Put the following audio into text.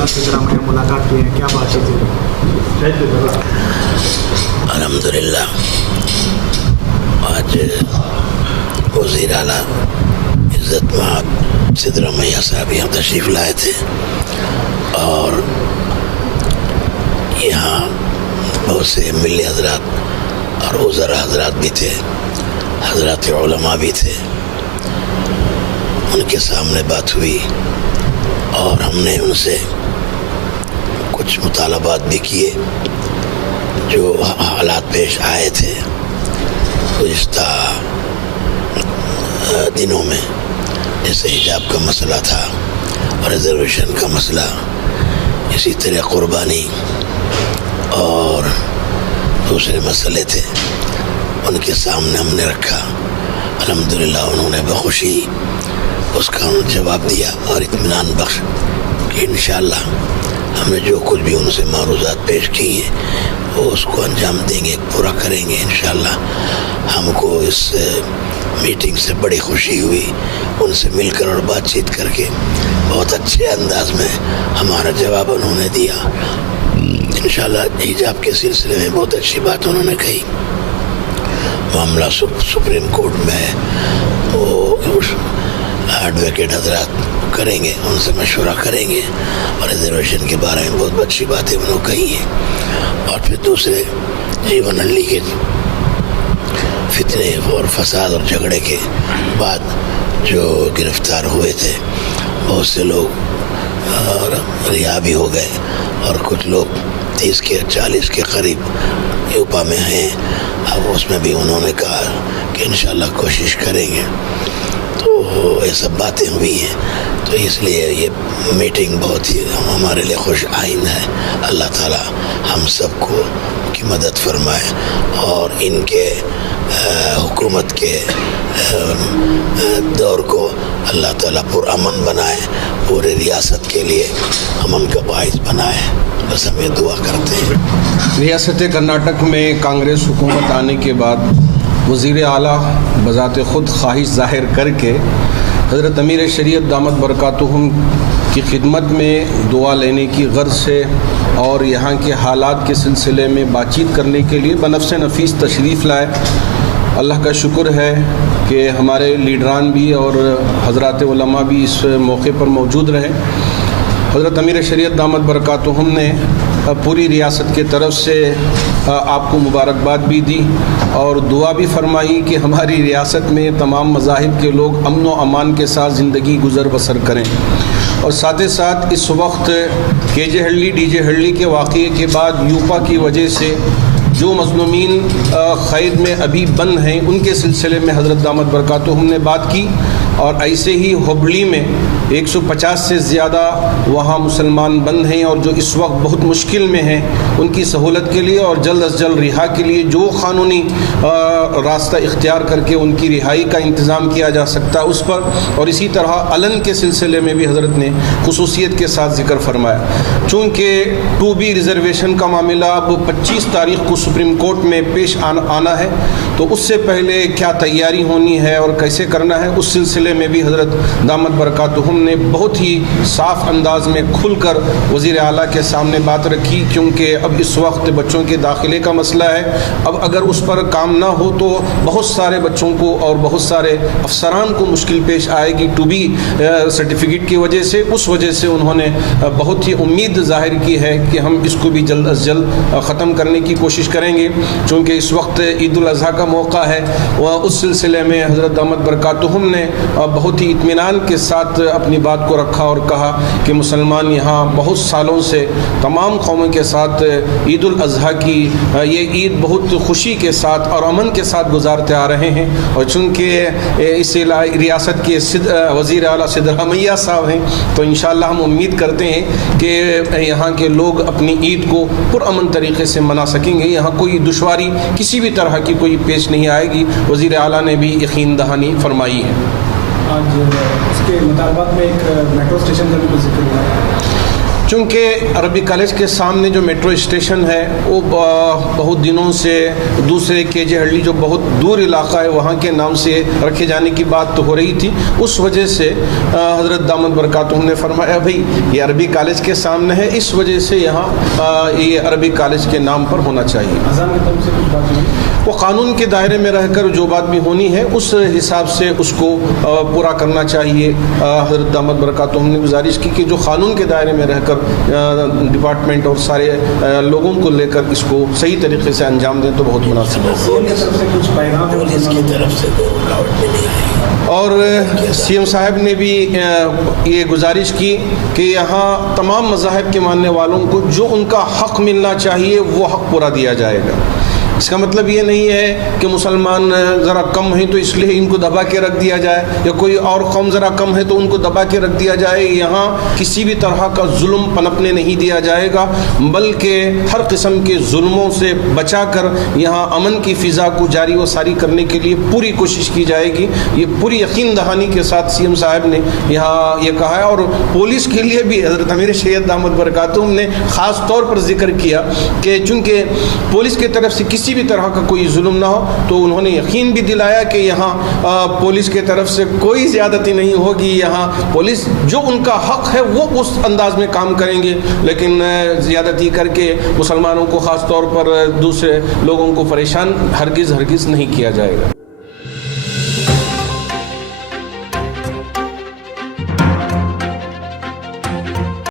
اعلیٰ سدرامیا ملاقات کی ہے، کیا بات چیت ہے؟ الحمدللہ آج وزیر اعلیٰ عزت مآب سدرامیا صاحب یہاں تشریف لائے تھے اور یہاں بہت سے ملی حضرات اور وزراء حضرات بھی تھے، حضرات علماء بھی تھے، ان کے سامنے بات ہوئی اور ہم نے ان سے کچھ مطالبات بھی کیے جو حالات پیش آئے تھے گزشتہ دنوں میں، جیسے حجاب کا مسئلہ تھا اور ریزرویشن کا مسئلہ، اسی طرح قربانی اور دوسرے مسئلے تھے، ان کے سامنے ہم نے رکھا۔ الحمدللہ انہوں نے بخوشی اس کا جواب دیا اور اطمینان بخش کہ انشاءاللہ ہم نے جو کچھ بھی ان سے معروضات پیش کی ہیں وہ اس کو انجام دیں گے، پورا کریں گے انشاءاللہ۔ ہم کو اس میٹنگ سے بڑی خوشی ہوئی، ان سے مل کر اور بات چیت کر کے بہت اچھے انداز میں ہمارا جواب انہوں نے دیا۔ انشاءاللہ حجاب کے سلسلے میں بہت اچھی بات انہوں نے کہی۔ معاملہ سپریم کورٹ میں ہے، وہ ایڈوکیٹ حضرات کریں گے، ان سے مشورہ کریں گے، اور ریزرویشن کے بارے میں بہت اچھی باتیں انہوں نے کہی ہیں۔ اور پھر دوسرے جیون علی کے فتنے اور فساد اور جھگڑے کے بعد جو گرفتار ہوئے تھے، بہت سے لوگ رہا بھی ہو گئے اور کچھ لوگ 30 کے 40 کے قریب یوپا میں ہیں۔ اب اس میں بھی انہوں نے کہا کہ انشاءاللہ کوشش کریں گے، تو یہ سب باتیں ہوئی ہیں۔ تو اس لیے یہ میٹنگ بہت ہی ہمارے لیے خوش آئند ہے۔ اللہ تعالی ہم سب کو کی مدد فرمائے اور ان کے حکومت کے دور کو اللہ تعالیٰ پرامن بنائے، پورے ریاست کے لیے امن کا باعث بنائے، بس ہم یہ دعا کرتے ہیں۔ ریاست کرناٹک میں کانگریس حکومت آنے کے بعد وزیر اعلیٰ بذات خود خواہش ظاہر کر کے حضرت امیر شریعت دامت برکاتہم کی خدمت میں دعا لینے کی غرض سے اور یہاں کے حالات کے سلسلے میں بات چیت کرنے کے لیے بنفس نفیس تشریف لائے۔ اللہ کا شکر ہے کہ ہمارے لیڈران بھی اور حضرات علماء بھی اس موقع پر موجود رہے۔ حضرت امیر شریعت دامت برکاتہم نے پوری ریاست کے طرف سے آپ کو مبارکباد بھی دی اور دعا بھی فرمائی کہ ہماری ریاست میں تمام مذاہب کے لوگ امن و امان کے ساتھ زندگی گزر بسر کریں، اور ساتھ ہی ساتھ اس وقت کے جے ہلّی ڈی جے ہلّی کے واقعے کے بعد یوپا کی وجہ سے جو مظلومین قید میں ابھی بند ہیں ان کے سلسلے میں حضرت دامت برکاتہم نے بات کی، اور ایسے ہی ہبلی میں 150 سے زیادہ وہاں مسلمان بند ہیں اور جو اس وقت بہت مشکل میں ہیں، ان کی سہولت کے لیے اور جلد از جلد رہا کے لیے جو قانونی راستہ اختیار کر کے ان کی رہائی کا انتظام کیا جا سکتا اس پر، اور اسی طرح علن کے سلسلے میں بھی حضرت نے خصوصیت کے ساتھ ذکر فرمایا۔ چونکہ 2B ریزرویشن کا معاملہ اب 25 تاریخ کو سپریم کورٹ میں پیش آنا ہے، تو اس سے پہلے کیا تیاری ہونی ہے اور کیسے کرنا ہے، اس سلسلے میں بھی حضرت دامت برکاتہم نے بہت ہی صاف انداز میں کھل کر وزیر اعلیٰ کے سامنے بات رکھی، کیونکہ اب اس وقت بچوں کے داخلے کا مسئلہ ہے۔ اب اگر اس پر کام نہ ہو تو بہت سارے بچوں کو اور بہت سارے افسران کو مشکل پیش آئے گی 2B سرٹیفکیٹ کی وجہ سے۔ اس وجہ سے انہوں نے بہت ہی امید ظاہر کی ہے کہ ہم اس کو بھی جلد از جلد ختم کرنے کی کوشش کریں گے، چونکہ اس وقت عید الاضحیٰ کا موقع ہے۔ اس سلسلے میں حضرت دامت برکاتہم نے بہت ہی اطمینان کے ساتھ اپنی بات کو رکھا اور کہا کہ مسلمان یہاں بہت سالوں سے تمام قوموں کے ساتھ عید الاضحیٰ کی یہ عید بہت خوشی کے ساتھ اور امن کے ساتھ گزارتے آ رہے ہیں، اور چونکہ اس ریاست کے وزیر اعلیٰ سدرامیا صاحب ہیں تو انشاءاللہ ہم امید کرتے ہیں کہ یہاں کے لوگ اپنی عید کو پرامن طریقے سے منا سکیں گے، یہاں کوئی دشواری کسی بھی طرح کی کوئی پیش نہیں آئے گی۔ وزیر اعلیٰ نے بھی یقین دہانی فرمائی ہے۔ آج اس کے مطالبات میں ایک میٹرو اسٹیشن کا بھی ذکر ہوا ہے۔ چونکہ عربی کالج کے سامنے جو میٹرو اسٹیشن ہے وہ بہت دنوں سے دوسرے کے جے ہڈلی جو بہت دور علاقہ ہے وہاں کے نام سے رکھے جانے کی بات تو ہو رہی تھی. اس وجہ سے حضرت دامت برکاتہم نے فرمایا بھائی یہ عربی کالج کے سامنے ہے, اس وجہ سے یہاں یہ عربی کالج کے نام پر ہونا چاہیے. اذان کی طرف سے کچھ بات ہوئی, وہ قانون کے دائرے میں رہ کر جو بات بھی ہونی ہے اس حساب سے اس کو پورا کرنا چاہیے. حضرت دامت برکاتہم نے گزارش کی کہ جو قانون کے دائرے میں رہ کر ڈپارٹمنٹ اور سارے لوگوں کو لے کر اس کو صحیح طریقے سے انجام دیں تو بہت مناسب ہے. سی ایم کی طرف سے کچھ پیغام پولیس کی طرف سے کوئی رکاوٹ بھی نہیں آئی. اور سی ایم صاحب نے بھی یہ گزارش کی کہ یہاں تمام مذاہب کے ماننے والوں کو جو ان کا حق ملنا چاہیے وہ حق پورا دیا جائے گا. اس کا مطلب یہ نہیں ہے کہ مسلمان ذرا کم ہیں تو اس لیے ان کو دبا کے رکھ دیا جائے, یا کوئی اور قوم ذرا کم ہے تو ان کو دبا کے رکھ دیا جائے. یہاں کسی بھی طرح کا ظلم پنپنے نہیں دیا جائے گا, بلکہ ہر قسم کے ظلموں سے بچا کر یہاں امن کی فضا کو جاری و ساری کرنے کے لیے پوری کوشش کی جائے گی. یہ پوری یقین دہانی کے ساتھ سی ایم صاحب نے یہاں یہ کہا ہے. اور پولیس کے لیے بھی حضرت امیر شریعت دامت برکاتہم نے خاص طور پر ذکر کیا کہ چونکہ پولیس کی طرف سے کسی بھی طرح کا کوئی ظلم نہ ہو, تو انہوں نے یقین بھی دلایا کہ یہاں پولیس کی طرف سے کوئی زیادتی نہیں ہوگی. یہاں پولیس جو ان کا حق ہے وہ اس انداز میں کام کریں گے, لیکن زیادتی کر کے مسلمانوں کو خاص طور پر دوسرے لوگوں کو پریشان ہرگز نہیں کیا جائے گا.